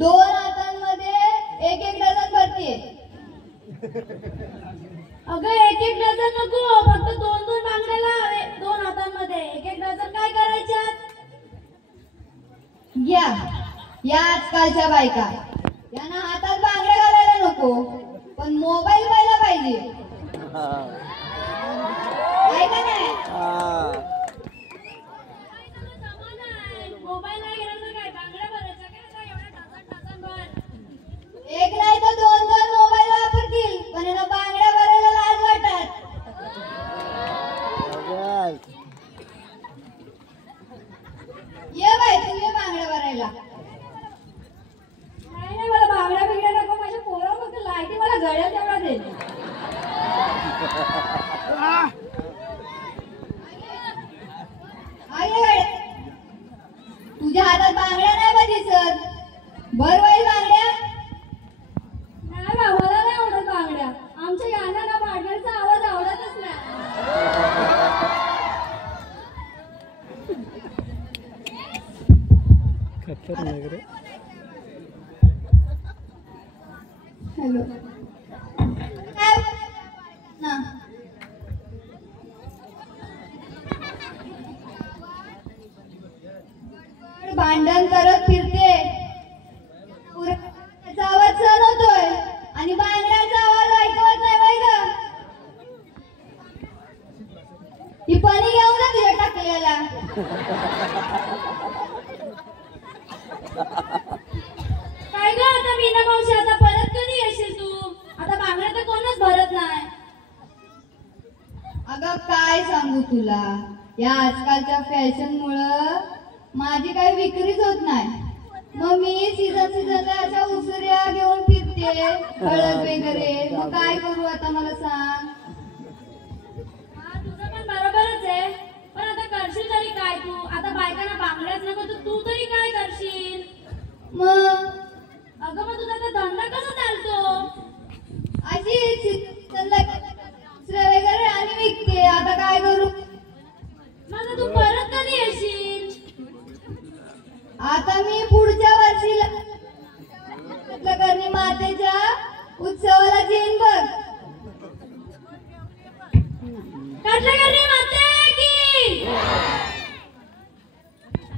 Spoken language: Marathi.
2 हातांमध्ये एक एक डझन भरतीये. अगं एक एक डझन नको, फक्त 2-2 बांगड्या लाव. 2 हातांमध्ये एक एक डझन काय करायच्यात? घ्या या आजकालच्या बायका, यांना हातात बांगड्या घालायला नको पण मोबाईल पाहिला पाहिजे. आहे का नाही? मोबाईल नाही घेणार तर काय बांगड्या भरायच्या काय? एवढ्या डझन भर. एक नाही तर 2-2 मोबाईल वापरतील पण यांना बांगड्या भरायला लाज वाटत. ये बाई तू ये बांगड्या भरायला. नाही मला बांगड्या बिंगड्या नको, माझ्या पोरं फक्त लाईटी मला गळ्यात तेवढा दे. तुझ्या हातात बांगड्या नाही बा दिसत. भर बाई बांगड्या. नाही बा, मला नाही आवडत बांगड्या. आमच्या यांना बांगड्याचा आवाज आवडतच नाही. खतरनाक रे. हॅलो ना भांडण करत फिरते. पुराचा आवाज सहन होतोय आणि बांगड्यांचा आवाज ऐकवत नाही बाई ग. ही पाणी घेऊन जा तुझ्या टाकलेला. काय ग आता मीना मावशी, आता परत कधी येशील तू? आता बांगड्या तर कोणच भरत नाही. अगं काय सांगू तुला, या आजकालच्या फॅशन मुळे माझी काही विक्रीच होत नाही. मग मी सीझनला अशा उसऱ्या घेऊन फिरते हळद वगैरे. मग काय करू आता मला सांग. हा तुझं पण बरोबरच आहे, पण आता करशील तरी काय तू? आता बायकांना बांगड्याच नको तर तू तरी काय करशील? मग अगं मग तुझा आता धंदा कसा चालतो? अशी उसऱ्या वगैरे आणि विकते. आता काय करू. मग तू परत कधी येशील? आता मी पुढच्या वर्षी करणी मातेच्या उत्सवाला येईन बघ. काढलं का रे?